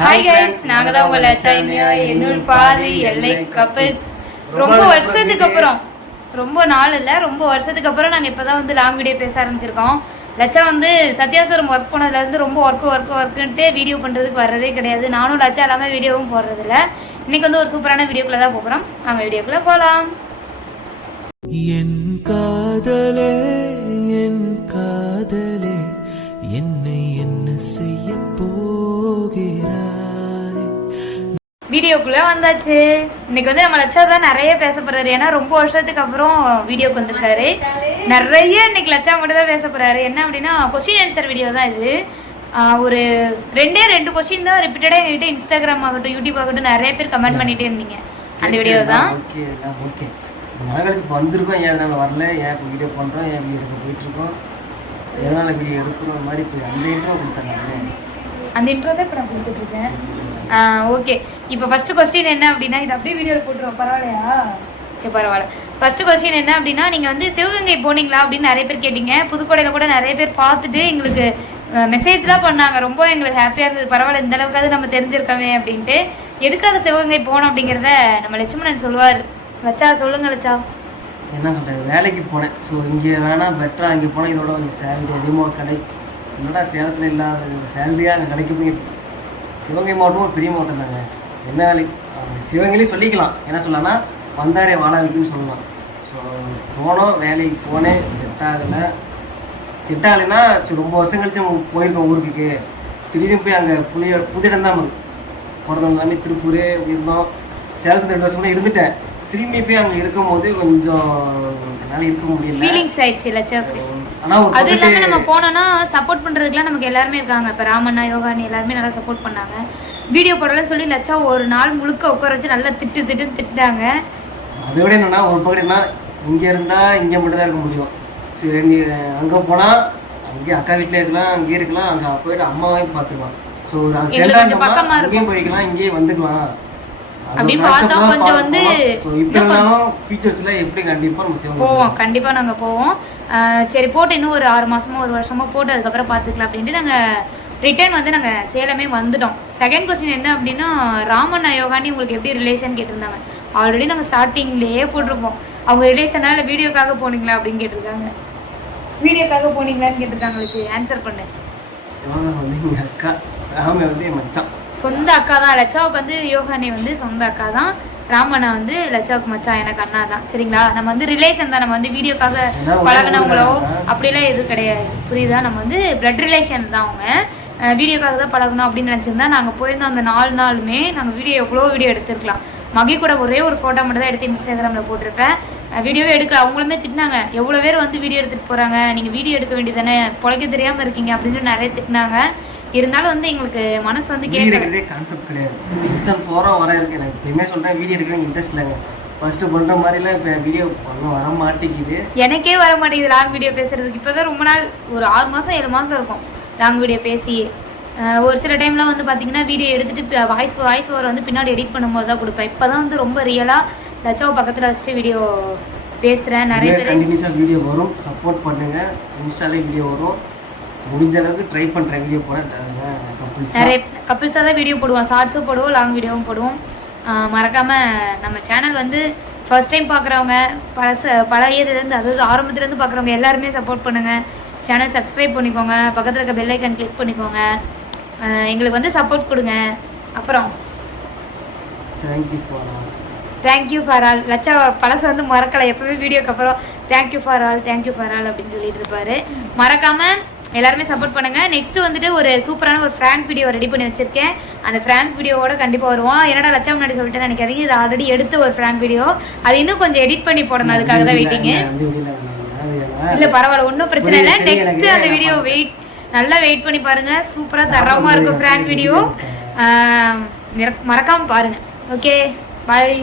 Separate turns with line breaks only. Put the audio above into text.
Hi guys நாங்க தான் உங்களை சைமியா என்னுள் பாதி எல்லை கப்பிள்ஸ் ரொம்ப வருஷத்துக்கு அப்புறம். ரொம்ப நாள் இல்லை ரொம்ப வருஷத்துக்கு அப்புறம் நாங்கள் இப்போ தான் வந்து லாங் வீடியோ பேச ஆரம்பிச்சிருக்கோம். லட்சா வந்து சத்யாசுரம் ஒர்க் பண்ணதுலேருந்து ரொம்ப ஒர்க் ஒர்க் ஒர்க்குன்ட்டு வீடியோ பண்ணுறதுக்கு வர்றதே கிடையாது. நானும் லட்சா இல்லாமல் வீடியோவும் போடுறதில்ல. இன்னைக்கு வந்து ஒரு சூப்பரான வீடியோக்குள்ளே தான் போகிறோம் நாங்கள் வீடியோக்குள்ளே போகலாம்
என் காதலே
வீடியோக்குள்ளே வந்தாச்சு. இன்னைக்கு வந்து நம்ம லட்சா தான் நிறைய பேச போறாரு. ஏன்னா ரொம்ப வருஷத்துக்கு அப்புறம் வீடியோக்கு வந்திருக்காரு. நிறைய இன்னைக்கு லட்சா மட்டும் தான் பேச போறாரு. என்ன அப்படின்னா கொஸ்டின் ஆன்சர் வீடியோ தான் இது. ஒரு ரெண்டே ரெண்டு கொஸ்டின் தான் ரிப்பீட்டடாக எங்ககிட்ட இன்ஸ்டாகிராம் ஆகட்டும் யூடியூப் ஆகட்டும் நிறைய பேர் கமெண்ட் பண்ணிட்டே இருந்தீங்க. அந்த வீடியோ தான்.
ஓகே கழிச்சு வந்திருக்கோம். ஏன் நாங்கள் வரல? ஏன் இப்போ வீடியோ பண்ணுறோம் ஏன் வீடியோ போயிட்டுருக்கோம் எதனால் வீடியோ எடுக்கிறோம் அந்த மாதிரி இப்போ அந்த இன்ட்ரோ கொடுத்தாங்க.
அந்த இன்ட்ரோ தான் இப்போ நான் கொடுத்துட்டு இருக்கேன். ஓகே இப்போ ஃபஸ்ட்டு கொஸ்டின் என்ன அப்படின்னா இது அப்படியே வீடியோவில் போட்டுருவோம். பரவாயில்லையா? சரி பரவாயில்ல. ஃபஸ்ட்டு கொஸ்டின் என்ன அப்படின்னா நீங்கள் வந்து சிவகங்கை போனீங்களா அப்படின்னு நிறைய பேர் கேட்டீங்க. புதுக்கோடையில் கூட நிறைய பேர் பார்த்துட்டு எங்களுக்கு மெசேஜ்லாம் பண்ணாங்க. ரொம்ப எங்களுக்கு ஹாப்பியாக இருந்தது. பரவாயில்ல இந்த அளவுக்காவது நம்ம தெரிஞ்சிருக்கோமே அப்படின்ட்டு. எதுக்காக சிவகங்கை போனோம் அப்படிங்கிறத நம்ம லட்சுமணன் சொல்லுவார். லட்சா சொல்லுங்க லட்சா
என்ன சொல்கிறது வேலைக்கு போனேன். ஸோ இங்கே வேணால் பெட்டராக அங்கே போனால் இதோட கொஞ்சம் சேலரி அதிகமாக கிடைக்கும் என்னடா சேலத்தில் இல்லாத சேலரியாக அங்கே கிடைக்கும். சிவகங்கை மாவட்டம் ஒரு பெரிய மாவட்டம் தாங்க. என்ன வேலை? அவங்க சிவகங்கையிலே சொல்லிக்கலாம். என்ன சொல்லலாம்னா வந்தாரே வாழ சொல்லலாம். ஸோ போனோம் வேலைக்கு போனேன் செட் ஆகலை. செட் ஆகலைன்னா சரி ரொம்ப வருஷம் கழிச்சு நம்ம போயிருக்கோம் ஊருக்கு திடீர்னு போய் அங்கே புதிய புது இடம் தான் நமக்கு. பிறந்தவங்க எல்லாமே திருப்பூர் இருந்தோம். சேலத்தில் ரெண்டு வருஷம் கூட இருந்துட்டேன். திரும்பி போய் அங்கே இருக்கும்போது கொஞ்சம் என்னால் இருக்க முடியல.
ஃபீலிங்ஸ் ஆயிடுச்சு
ஒரு
அது இல்லாம நம்ம போனோம்னா சப்போர்ட் பண்றதுக்குலாம் நமக்கு எல்லாருமே இருக்காங்க. இப்போ ராமண்ணா யோகானி எல்லாருமே நல்லா சப்போர்ட் பண்ணாங்க. வீடியோ போடலன்னு சொல்லி லட்சா ஒரு நாள் முழுக்க உட்கார வச்சு நல்லா திட்டு திட்டு திட்டாங்க
அதை விட என்னன்னா ஒரு பக்கம் என்ன இங்கே இருந்தால் இங்கே மட்டும் தான் இருக்க முடியும். சரி நீ அங்கே போனால் அங்கேயே அக்கா வீட்டில் இருக்கலாம் அங்கேயே இருக்கலாம் அங்கே போயிட்டு அம்மாவையும் பார்த்துக்கலாம். ஸோ அங்கே போய்க்கலாம் இங்கேயே வந்துக்கலாம்.
அப்படி பார்த்தா கொஞ்சம் வந்து
எப்படி நம்ம செய்வோம்
போவோம். கண்டிப்பா நாங்க போவோம். சரி போட்டு இன்னும் ஒரு ஆறு மாசமா ஒரு வருஷமா போட்டு அதுக்கப்புறம் பார்த்துக்கலாம் அப்படின்ட்டு நாங்க ரிட்டர்ன் வந்து நாங்க சேலமே வந்துட்டோம். செகண்ட் கொஸ்டின் என்ன அப்படின்னா ராமண்ணா யோகானி உங்களுக்கு எப்படி ரிலேஷன் கேட்டிருந்தாங்க? ஆல்ரெடி நாங்க ஸ்டார்டிங்லேயே போட்டிருப்போம். அவங்க ரிலேஷனா இல்லை வீடியோக்காக போனீங்களா அப்படின்னு கேட்டிருக்காங்க. வீடியோக்காக போனீங்களான்னு கேட்டிருக்காங்க வச்சு ஆன்சர் பண்ணேன்
யோகா வந்து எங்கள் அக்கா ராம வந்து என் மச்சான்
சொந்த அக்கா தான் லட்சாவுக்கு வந்து யோகானி வந்து சொந்த அக்கா தான் ராமண்ணா வந்து லட்சாவுக்கு மச்சான் எனக்கு அண்ணா தான் சரிங்களா? நம்ம வந்து ரிலேஷன் தான். நம்ம வந்து வீடியோக்காக பழகினவங்களோ? அப்படிலாம் எதுவும் கிடையாது. புரியுதா? நம்ம வந்து பிளட் ரிலேஷன் தான் அவங்க. வீடியோக்காக தான் பழகணும் அப்படின்னு நினச்சிருந்தா நாங்கள் போயிருந்த அந்த நாலு நாளுமே. நாங்கள் வீடியோ எவ்வளோ வீடியோ எடுத்திருக்கலாம். மகி கூட ஒரே ஒரு ஃபோட்டோ மட்டும் தான் எடுத்து இன்ஸ்டாகிராமில் போட்டிருப்பேன். வீடியோவே எடுக்கல. அவங்களுமே திட்டினாங்க. எவ்வளோ பேர் வந்து வீடியோ எடுத்துகிட்டு போகிறாங்க நீங்கள் வீடியோ எடுக்க வேண்டியதானே பொழைக்க தெரியாமல் இருக்கீங்க அப்படின்னு சொல்லி நிறைய திட்டினாங்க. இருந்தாலும் வந்து எங்களுக்கு மனசு வந்து
எடுக்கிறதே கான்செப்ட் கிடையாது. மிஷன் போகிறோம் வர இருக்கு. எனக்கு எப்பயுமே சொல்கிறேன் வீடியோ எடுக்கிறேன் இன்ட்ரெஸ்ட் இல்லைங்க. ஃபஸ்ட்டு பண்ணுற மாதிரிலாம் இப்போ வீடியோ பண்ண வர மாட்டேங்குது.
எனக்கே வர மாட்டேங்குது லாங் வீடியோ பேசுறதுக்கு. இப்போ தான் ரொம்ப நாள் ஒரு ஆறு மாதம் ஏழு மாதம் இருக்கும் லாங் வீடியோ பேசி. ஒரு சில டைம்லாம் வந்து பார்த்தீங்கன்னா வீடியோ எடுத்துட்டு வாய்ஸ் வாய்ஸ் ஓவர் வந்து பின்னாடி எடிட் பண்ணும்போது தான் கொடுப்பேன். இப்போ தான் வந்து ரொம்ப ரியலாக லட்சாவை பக்கத்தில் வச்சுட்டு வீடியோ பேசுகிறேன் நிறைய பேர்
கண்டினியூஸாக வீடியோ வரும். சப்போர்ட் பண்ணுங்கள் இன்ஸ்டாலே வீடியோ வரும். முடிஞ்ச அளவுக்கு ட்ரை பண்ணுறேன் வீடியோ போட கப்புள்ஸ்
நிறைய கப்பிள்ஸாக தான் வீடியோ போடுவோம். ஷார்ட்ஸும் போடுவோம். லாங் வீடியோவும் போடுவோம். அஹ் மறக்காம நம்ம சேனல் வந்து ஃபர்ஸ்ட் டைம் பார்க்குறவங்க பழச பழையதுலேருந்து அதாவது ஆரம்பத்துலேருந்து பார்க்குறவங்க எல்லாருமே சப்போர்ட் பண்ணுங்கள் சேனல் சப்ஸ்கிரைப் பண்ணிக்கோங்க. பக்கத்தில் இருக்க பெல் ஐக்கன் கிளிக் பண்ணிக்கோங்க. எங்களுக்கு வந்து சப்போர்ட் கொடுங்க. அப்புறம்.
Thank you
thank you for all லட்சா பழசை வந்து மறக்கலை. எப்பவுமே வீடியோக்கு அப்புறம் thank you for all thank you for all அப்படின்னு சொல்லிட்டு இருப்பாரு. மறக்காம எல்லாருமே சப்போர்ட் பண்ணுங்க. நெக்ஸ்ட் வந்துட்டு ஒரு சூப்பரான ஒரு ஃப்ராங்க் வீடியோ ரெடி பண்ணி வச்சிருக்கேன். அந்த ஃப்ராங்க் வீடியோவோட கண்டிப்பாக வருவோம். என்னடா லட்சம் முன்னாடி சொல்லிட்டு நினைக்காதீங்க. இது ஆல்ரெடி எடுத்த ஒரு ஃப்ராங்க் வீடியோ அது இன்னும் கொஞ்சம் எடிட் பண்ணி போடணும். அதுக்காக தான் வெயிட்டிங்கு இல்ல பரவாயில்ல. ஒன்றும் பிரச்சனை இல்லை. நெக்ஸ்ட் அந்த வீடியோ வெயிட் நல்லா வெயிட் பண்ணி பாருங்க. சூப்பரா தரமா இருக்கும் ஃப்ராங்க் வீடியோ மறக்காம பாருங்க. Okay bye